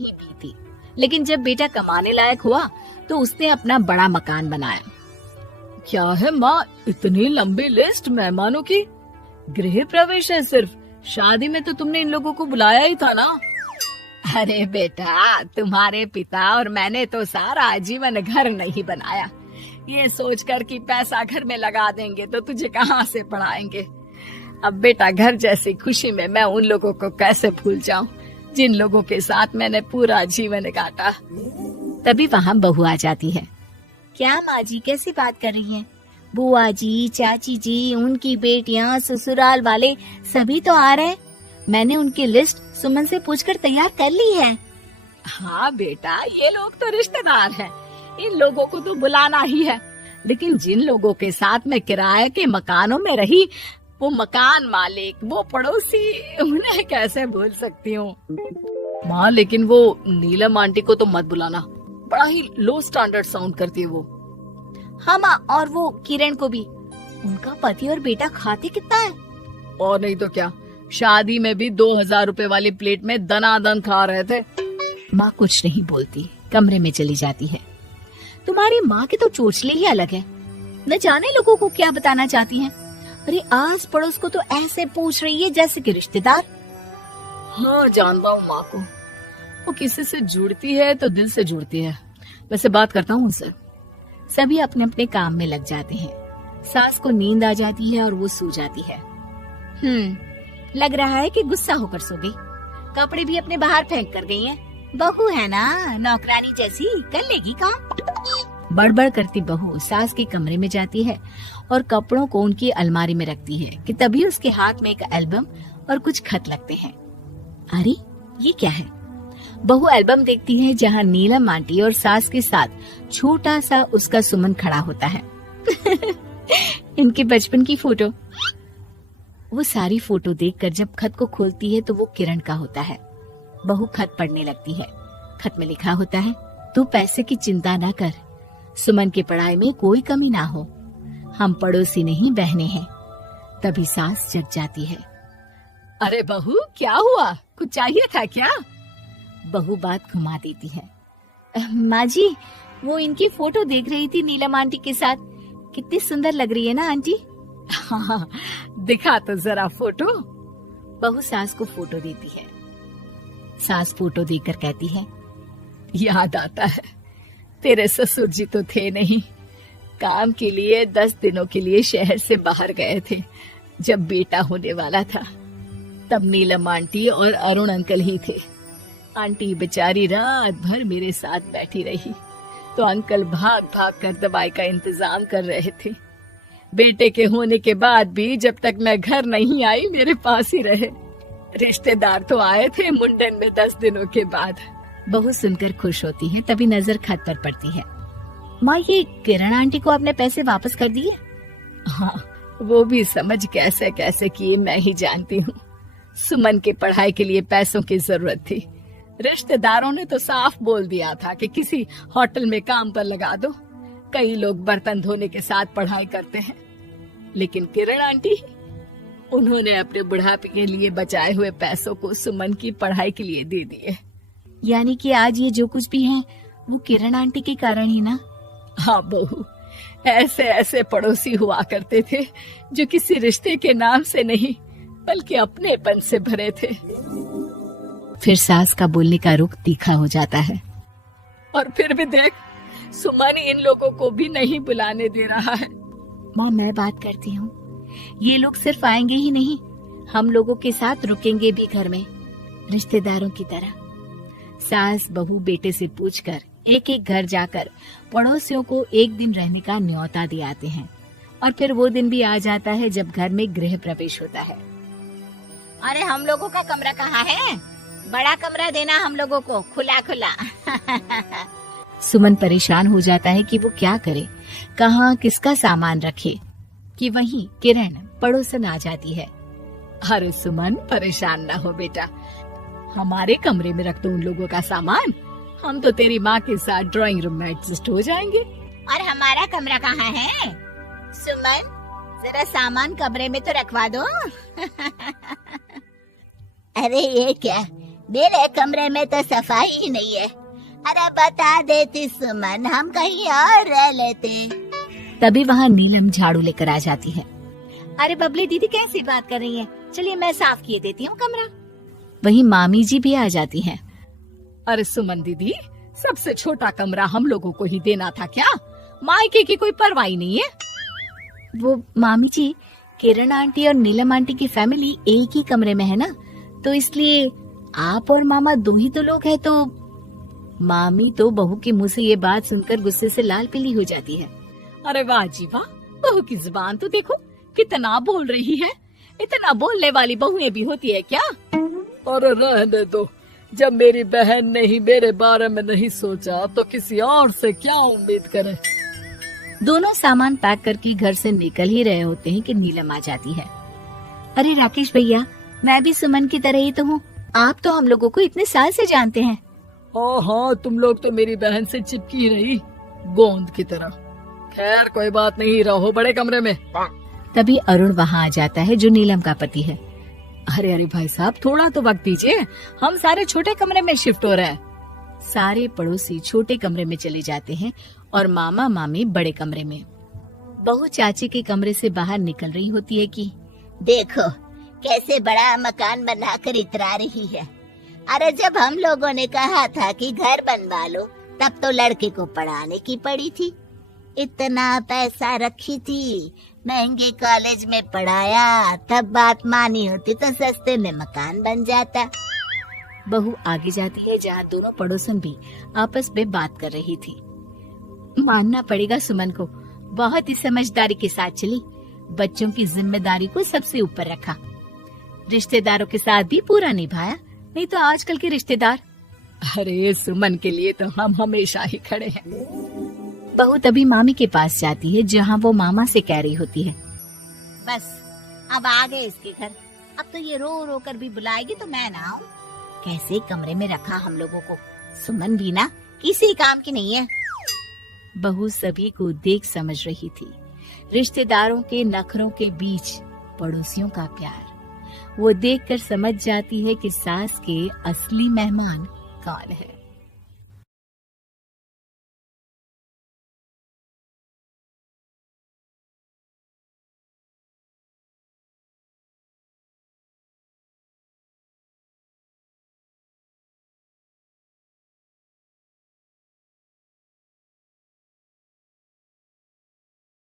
ही बीती। लेकिन जब बेटा कमाने लायक हुआ तो उसने अपना बड़ा मकान बनाया। क्या है माँ, इतनी लंबी लिस्ट मेहमानों की? गृह प्रवेश है सिर्फ, शादी में तो तुमने इन लोगों को बुलाया ही था ना। अरे बेटा, तुम्हारे पिता और मैंने तो सारा आजीवन घर नहीं बनाया, ये सोचकर कि पैसा घर में लगा देंगे तो तुझे कहाँ से पढ़ाएंगे। अब बेटा, घर जैसी खुशी में मैं उन लोगों को कैसे भूल जाऊं जिन लोगों के साथ मैंने पूरा जीवन काटा। तभी वहाँ बहू आ जाती है। क्या माँ जी, कैसी बात कर रही हैं? बुआ जी, चाची जी, उनकी बेटियाँ, ससुराल वाले सभी तो आ रहे। मैंने उनकी लिस्ट सुमन से पूछकर तैयार कर ली है। हाँ बेटा, ये लोग तो रिश्तेदार हैं, इन लोगों को तो बुलाना ही है। लेकिन जिन लोगों के साथ मैं किराए के मकानों में रही, वो मकान मालिक, वो पड़ोसी, उन्हें कैसे भूल सकती हूँ। माँ, लेकिन वो नीलम आंटी को तो मत बुलाना, बड़ा ही लो स्टैंडर्ड साउंड करती है वो। हाँ माँ, और वो किरण को भी। उनका पति और बेटा खाते कितना है। और नहीं तो क्या, शादी में भी 2000 रुपए वाली प्लेट में दनादन खा रहे थे। माँ कुछ नहीं बोलती, कमरे में चली जाती है। तुम्हारी माँ के तो चोचले ही अलग है, न जाने लोगों को क्या बताना चाहती हैं। अरे आस पड़ोस को तो ऐसे पूछ रही है जैसे कि रिश्तेदार। हाँ, जानता हूँ माँ को, वो किसी से जुड़ती है तो दिल से जुड़ती है। वैसे बात करता हूँ उनसे। सभी अपने अपने काम में लग जाते हैं। सास को नींद आ जाती है और वो सो जाती है। लग रहा है कि गुस्सा होकर सो गई। कपड़े भी अपने बाहर फेंक कर गई हैं। बहू है ना, नौकरानी जैसी, कर लेगी काम। बड़बड़ करती बहू सास के कमरे में जाती है और कपड़ों को उनकी अलमारी में रखती है कि तभी उसके हाथ में एक एल्बम और कुछ खत लगते हैं। अरे ये क्या है? बहू एल्बम देखती है जहाँ नीलम आंटी और सास के साथ छोटा सा उसका सुमन खड़ा होता है। इनके बचपन की फोटो। वो सारी फोटो देखकर जब खत को खोलती है तो वो किरण का होता है। बहू खत पढ़ने लगती है। खत में लिखा होता है, तू पैसे की चिंता ना कर, सुमन की पढ़ाई में कोई कमी ना हो, हम पड़ोसी नहीं बहने हैं। तभी सास जग जाती है। अरे बहू, क्या हुआ? कुछ चाहिए था क्या? बहू बात घुमा देती है। माँ जी, वो इनकी फोटो देख रही थी नीलम आंटी के साथ। कितनी सुंदर लग रही है ना आंटी। हाँ, दिखा तो जरा फोटो। बहू सास को फोटो देती है। सास फोटो देखकर कहती है, याद आता है, तेरे ससुर जी तो थे नहीं, काम के लिए 10 दिनों के लिए शहर से बाहर गए थे। जब बेटा होने वाला था तब नीलम आंटी और अरुण अंकल ही थे। आंटी बेचारी रात भर मेरे साथ बैठी रही तो अंकल भाग भाग कर दवाई का इंतजाम कर रहे थे। बेटे के होने के बाद भी जब तक मैं घर नहीं आई मेरे पास ही रहे। रिश्तेदार तो आए थे मुंडन में 10 दिनों के बाद। बहू सुनकर खुश होती है। तभी नजर खत पर पड़ती है। माँ, ये किरण आंटी को आपने पैसे वापस कर दिए? हाँ, वो भी समझ कैसे कैसे किए मैं ही जानती हूँ। सुमन की पढ़ाई के लिए पैसों की जरूरत थी। रिश्तेदारों ने तो साफ बोल दिया था कि किसी होटल में काम पर लगा दो। कई लोग बर्तन धोने के साथ पढ़ाई करते हैं, लेकिन किरण आंटी, उन्होंने अपने बुढ़ापे के लिए बचाए हुए पैसों को सुमन की पढ़ाई के लिए दे दिए। यानी कि आज ये जो कुछ भी है वो किरण आंटी के कारण ही ना? हाँ बहू, ऐसे ऐसे पड़ोसी हुआ करते थे जो किसी रिश्ते के नाम से नहीं बल्कि अपनेपन से भरे थे। फिर सास का बोलने का रुख तीखा हो जाता है। और फिर भी देख, सुमन इन लोगों को भी नहीं बुलाने दे रहा है। माँ, मैं बात करती हूँ, ये लोग सिर्फ आएंगे ही नहीं, हम लोगों के साथ रुकेंगे भी घर में, रिश्तेदारों की तरह। सास बहू बेटे से पूछकर एक एक घर जाकर पड़ोसियों को एक दिन रहने का न्योता दिलाते हैं। और फिर वो दिन भी आ जाता है जब घर में गृह प्रवेश होता है। अरे हम लोगों का कमरा कहाँ है? बड़ा कमरा देना हम लोगों को, खुला खुला। सुमन परेशान हो जाता है कि वो क्या करे, कहाँ किसका सामान रखे, कि वहीं किरण पड़ोसन आ जाती है। अरे सुमन, परेशान ना हो बेटा, हमारे कमरे में रख दो उन लोगों का सामान, हम तो तेरी माँ के साथ ड्राइंग रूम में एडजस्ट हो जाएंगे। और हमारा कमरा कहाँ है? सुमन, जरा सामान कमरे में तो रखवा दो। अरे ये क्या, मेरे कमरे में तो सफाई ही नहीं है। अरे बता देती सुमन, हम कहीं और रह लेते। तभी वहाँ नीलम झाड़ू लेकर आ जाती है। अरे बबली दीदी कैसी बात कर रही है, चलिए मैं साफ किए देती हूँ कमरा। वहीं मामी जी भी आ जाती हैं। अरे सुमन दीदी, सबसे छोटा कमरा हम लोगों को ही देना था क्या? मायके की कोई परवाह नहीं है। वो मामी जी, किरण आंटी और नीलम आंटी की फैमिली एक ही कमरे में है ना, तो इसलिए आप और मामा दो ही तो लोग हैं। तो मामी तो बहू के मुंह से ये बात सुनकर गुस्से से लाल पीली हो जाती है। अरे वाह जी वाह, बहू की जुबान तो देखो कितना बोल रही है। इतना बोलने वाली बहुएं भी होती है क्या? अरे रहने दो, जब मेरी बहन ने ही मेरे बारे में नहीं सोचा तो किसी और से क्या उम्मीद करें। दोनों सामान पैक करके घर से निकल ही रहे होते हैं कि नीलम आ जाती है। अरे राकेश भैया, मैं भी सुमन की तरह ही तो हूँ। आप तो हम लोगों को इतने साल से जानते हैं। हाँ, तुम लोग तो मेरी बहन से चिपकी रही गोंद की तरह। खैर कोई बात नहीं, रहो बड़े कमरे में। तभी अरुण वहाँ आ जाता है, जो नीलम का पति है। अरे अरे भाई साहब, थोड़ा तो वक्त दीजिए, हम सारे छोटे कमरे में शिफ्ट हो रहे हैं। सारे पड़ोसी छोटे कमरे में चले जाते हैं और मामा मामी बड़े कमरे में। बहू चाची के कमरे से बाहर निकल रही होती है कि देखो कैसे बड़ा मकान बनाकर इतरा रही है। अरे जब हम लोगों ने कहा था कि घर बनवा लो, तब तो लड़के को पढ़ाने की पड़ी थी। इतना पैसा रखी थी, महंगे कॉलेज में पढ़ाया, तब बात मानी होती तो सस्ते में मकान बन जाता। बहू आगे जाती है जहाँ दोनों पड़ोसन भी आपस में बात कर रही थी। मानना पड़ेगा सुमन को, बहुत ही समझदारी के साथ चली। बच्चों की जिम्मेदारी को सबसे ऊपर रखा, रिश्तेदारों के साथ भी पूरा निभाया। नहीं तो आजकल के रिश्तेदार। अरे सुमन के लिए तो हम हमेशा ही खड़े हैं। बहू तभी मामी के पास जाती है, जहाँ वो मामा से कह रही होती है, बस अब आ गए इसके घर। अब तो ये रो रो कर भी बुलाएगी तो मैं ना आऊं। कैसे कमरे में रखा हम लोगों को। सुमन भी ना किसी काम की नहीं है। बहू सभी को देख समझ रही थी। रिश्तेदारों के नखरों के बीच पड़ोसियों का प्यार। वो देखकर समझ जाती है कि सास के असली मेहमान कौन है।